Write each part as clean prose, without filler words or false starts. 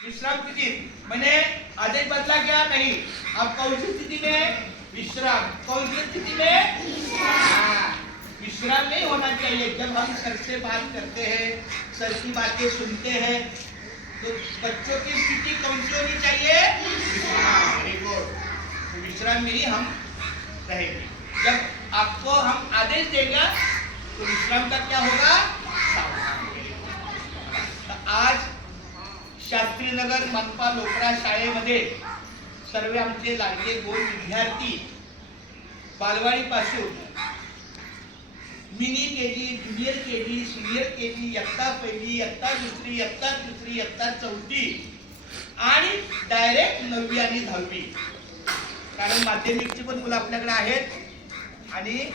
विश्राम स्थिति मैंने आदेश बदला क्या नहीं। अब कौन सी स्थिति में? विश्राम। कौन सी स्थिति में? विश्राम नहीं होना चाहिए। जब हम सर से बात करते हैं, सर की बातें सुनते हैं, तो बच्चों की स्थिति कौन सी होनी चाहिए? Very good. तो विश्राम में ही हम रहेंगे। जब आपको हम आदेश देगा तो विश्राम का क्या होगा? सावधान। तो आज शास्त्रीनगर मनपा लोकरा शाळेमध्ये सर्व आमचे लाडके गोड विद्यार्थी बालवाडी पासून mini KG, junior KG, senior KG, इयत्ता पहिली, इयत्ता दुसरी, इयत्ता तिसरी, इयत्ता चौथी आणि डायरेक्ट 9वी आणि 10वी, कारण माध्यमिकची पण मुलं आपल्याकडे आहेत आणि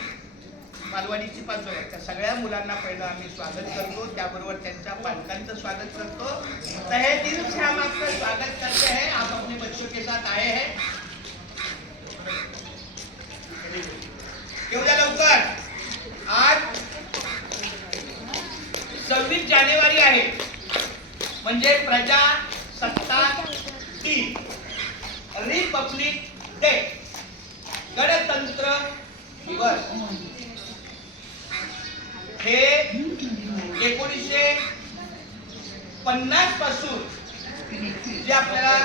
बालवाडीची पण त्या सगळ्या मुलांना पहिलं आम्ही स्वागत करतो, त्याबरोबर त्यांच्या पालकांचं स्वागत करतो। तहे दिल से हम आपका स्वागत करते हैं। आप अपने बच्चों के साथ आए हैं। क्यों जा लवकर? आज 26 जानेवारी आहे, म्हणजे प्रजासत्ताक दिन, रिपब्लिक डे, गणतंत्र दिवस। हे 1950 पासून जे आपल्याला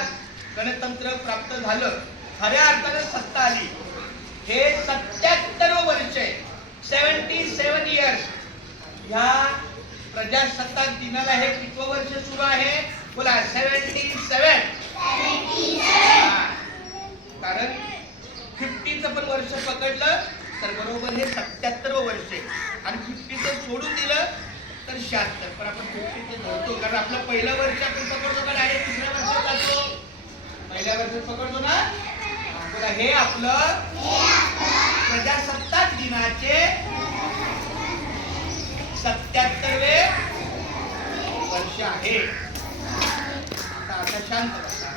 गणतंत्र प्राप्त झालं, खऱ्या अर्थाने सत्ता आली, हे 77 वर्ष, 77 इयर्स। ह्या प्रजासत्ताक दिनाला हे किती वर्ष सुरू आहे? बोला 77। कारण 50चं पण वर्ष पकडलं तर बरोबर हे 77 वर्ष, आणि 50चं सोडून दिलं तर 76। पण आपण 50चं धरतो, कारण आपलं पहिलं वर्ष आपण पकडतो का डायरेक्ट दुसऱ्या वर्षात जातो? पहिल्या वर्षात पकडतो ना। बोला हे आपलं प्रजासत्ताक दिनाचे 77वे वर्ष आहे। आता शांत बसा।